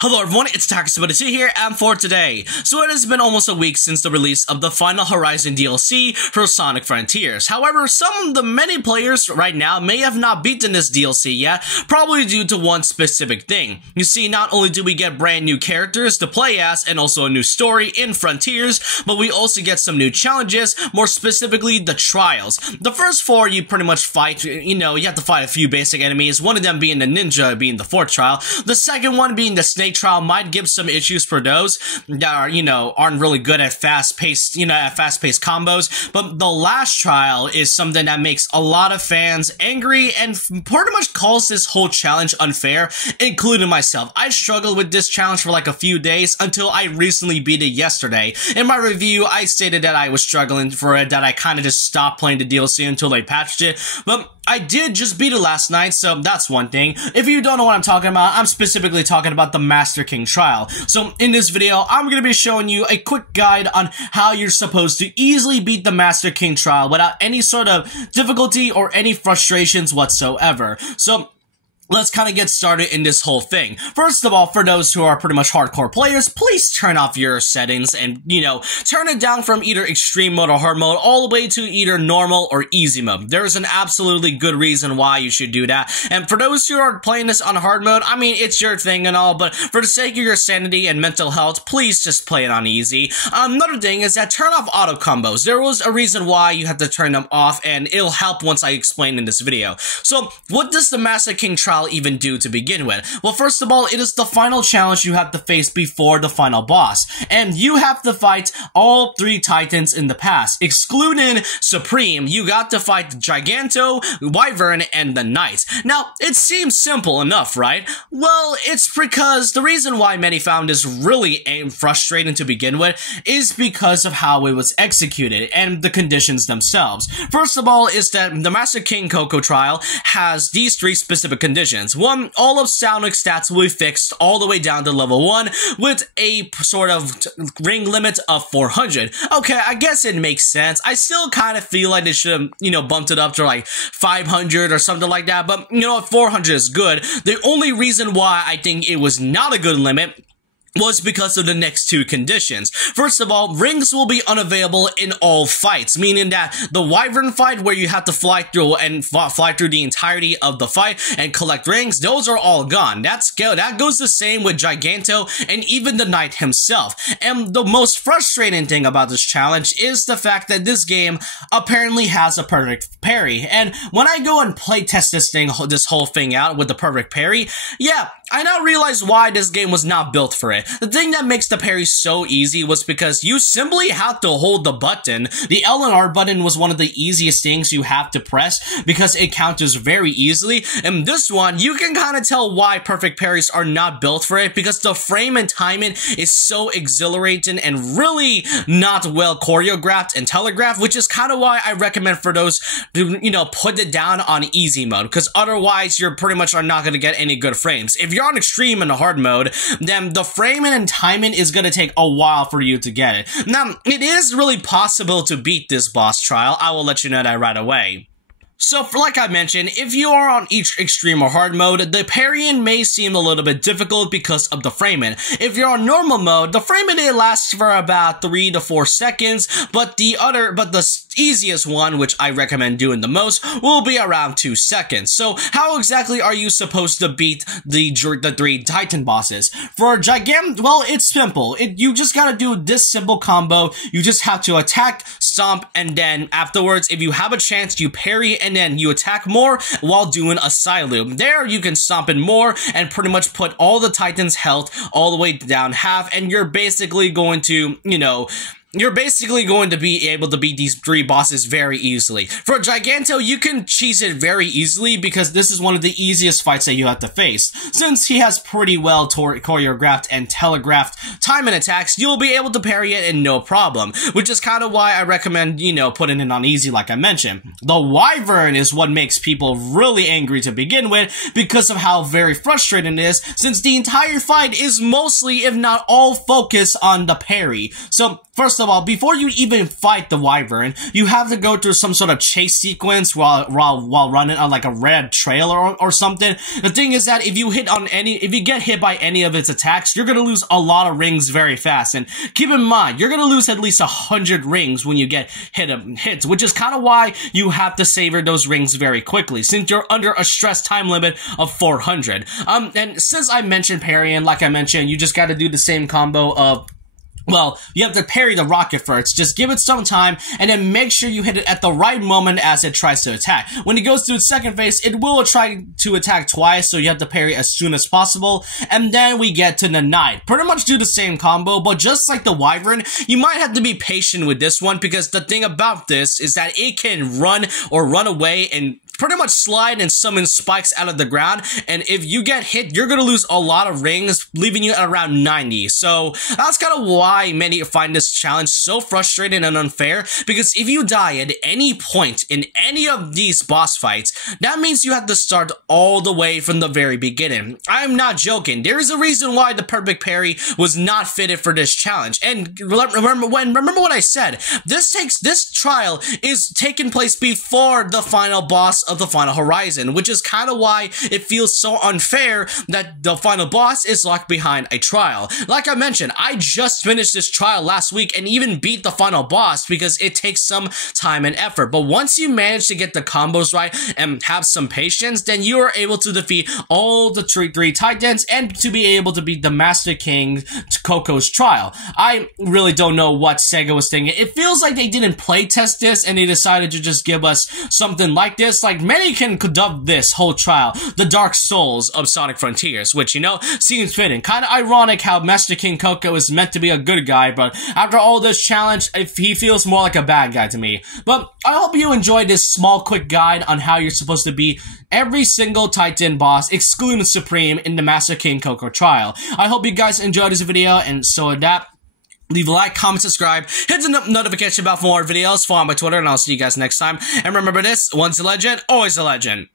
Hello everyone, it's Takasubadasi here, and for today. So it has been almost a week since the release of the Final Horizon DLC for Sonic Frontiers. However, some of the many players right now may have not beaten this DLC yet, probably due to one specific thing. You see, not only do we get brand new characters to play as and also a new story in Frontiers, but we also get some new challenges, more specifically the trials. The first four you pretty much fight, you have to fight a few basic enemies, one of them being the ninja, being the fourth trial, the second one being the snake trial might give some issues for those that are, aren't really good at fast-paced combos, but the last trial is something that makes a lot of fans angry and pretty much calls this whole challenge unfair, including myself. I struggled with this challenge for like a few days until I recently beat it yesterday. In my review, I stated that I was struggling for it, that I kind of just stopped playing the DLC until they patched it, but I did just beat it last night, so that's one thing. If you don't know what I'm talking about, I'm specifically talking about the Master King Trial. So in this video, I'm going to be showing you a quick guide on how you're supposed to easily beat the Master King Trial without any sort of difficulty or any frustrations whatsoever. So let's kind of get started in this whole thing. First of all, for those who are pretty much hardcore players, please turn off your settings and, turn it down from either extreme mode or hard mode all the way to either normal or easy mode. There's an absolutely good reason why you should do that. And for those who are playing this on hard mode, I mean, it's your thing and all, but for the sake of your sanity and mental health, please just play it on easy. Another thing is that turn off auto combos. There was a reason why you have to turn them off, and it'll help once I explain in this video. So, what does the Master King Trial even do to begin with? Well, first of all, it is the final challenge you have to face before the final boss, and you have to fight all three titans in the past, excluding Supreme. You got to fight the Giganto, Wyvern, and the Knight. Now, it seems simple enough, right? Well, it's because the reason why many found this really frustrating to begin with is because of how it was executed and the conditions themselves. First of all is that the Master King Koco Trial has these three specific conditions. One, all of Sonic's stats will be fixed all the way down to level 1 with a sort of ring limit of 400. Okay, I guess it makes sense. I still kind of feel like they should have, bumped it up to like 500 or something like that, but 400 is good. The only reason why I think it was not a good limit was because of the next two conditions. First of all, rings will be unavailable in all fights, meaning that the Wyvern fight where you have to fly through the entirety of the fight and collect rings, those are all gone. That goes the same with Giganto and even the Knight himself. And the most frustrating thing about this challenge is the fact that this game apparently has a perfect parry. And when I go and play test this whole thing out with the perfect parry, yeah, I now realize why this game was not built for it. The thing that makes the parry so easy was because you simply have to hold the button. The L and R button was one of the easiest things you have to press because it counters very easily. And this one, you can kind of tell why perfect parries are not built for it because the frame and timing is so exhilarating and really not well choreographed and telegraphed, which is kind of why I recommend for those to, put it down on easy mode, because otherwise you're pretty much are not going to get any good frames. If you're on extreme and hard mode, then the framing and timing is going to take a while for you to get it. Now, it is really possible to beat this boss trial. I will let you know that right away. So, like I mentioned, if you are on each extreme or hard mode, the parrying may seem a little bit difficult because of the framing. If you're on normal mode, the framing lasts for about 3 to 4 seconds, but the easiest one, which I recommend doing the most, will be around 2 seconds. So, how exactly are you supposed to beat the 3 Titan bosses? For Gigant, well, it's simple. You just gotta do this simple combo. You just have to attack, stomp, and then afterwards, if you have a chance, you parry and then you attack more while doing a side loop. There, you can stomp in more and pretty much put all the Titans' health all the way down half, and you're basically going to, be able to beat these 3 bosses very easily. For Giganto, you can cheese it very easily because this is one of the easiest fights that you have to face. Since he has pretty well choreographed and telegraphed time and attacks, you'll be able to parry it in no problem, which is kind of why I recommend, putting it on easy like I mentioned. The Wyvern is what makes people really angry to begin with because of how very frustrating it is, since the entire fight is mostly, if not all, focused on the parry. So, first of all, before you even fight the wyvern, you have to go through some sort of chase sequence while running on like a red trail or something. The thing is that if you get hit by any of its attacks, you're gonna lose a lot of rings very fast. And keep in mind, you're gonna lose at least 100 rings when you get hits, which is kind of why you have to savor those rings very quickly, since you're under a stress time limit of 400. And since I mentioned parrying, like I mentioned, you just gotta do the same combo of, well, you have to parry the rocket first. Just give it some time, and then make sure you hit it at the right moment as it tries to attack. When it goes to its second phase, it will try to attack twice, so you have to parry as soon as possible. And then we get to the knight. Pretty much do the same combo, but just like the wyvern, you might have to be patient with this one, because the thing about this is that it can run or run away and pretty much slide and summon spikes out of the ground, and if you get hit, you're gonna lose a lot of rings, leaving you at around 90. So that's kind of why many find this challenge so frustrating and unfair, because if you die at any point in any of these boss fights, that means you have to start all the way from the very beginning. I'm not joking. There is a reason why the perfect parry was not fitted for this challenge. And remember what I said. This trial is taking place before the final boss of the final horizon, which is kind of why it feels so unfair that the final boss is locked behind a trial. Like I mentioned, I just finished this trial last week and even beat the final boss, because it takes some time and effort. But once you manage to get the combos right and have some patience, then you are able to defeat all the three titans and to be able to beat the Master King Koco's Trial. I really don't know what Sega was thinking. It feels like they didn't play test this and they decided to just give us something like this. Like, many can dub this whole trial the Dark Souls of Sonic Frontiers, which, you know, seems fitting. Kind of ironic how Master King Koco is meant to be a good guy, but after all this challenge, he feels more like a bad guy to me. But I hope you enjoyed this small quick guide on how you're supposed to beat every single Titan boss, excluding Supreme, in the Master King Koco Trial. I hope you guys enjoyed this video, and so with that, leave a like, comment, subscribe, hit the notification bell for more videos, follow my Twitter, and I'll see you guys next time. And remember this, once a legend, always a legend.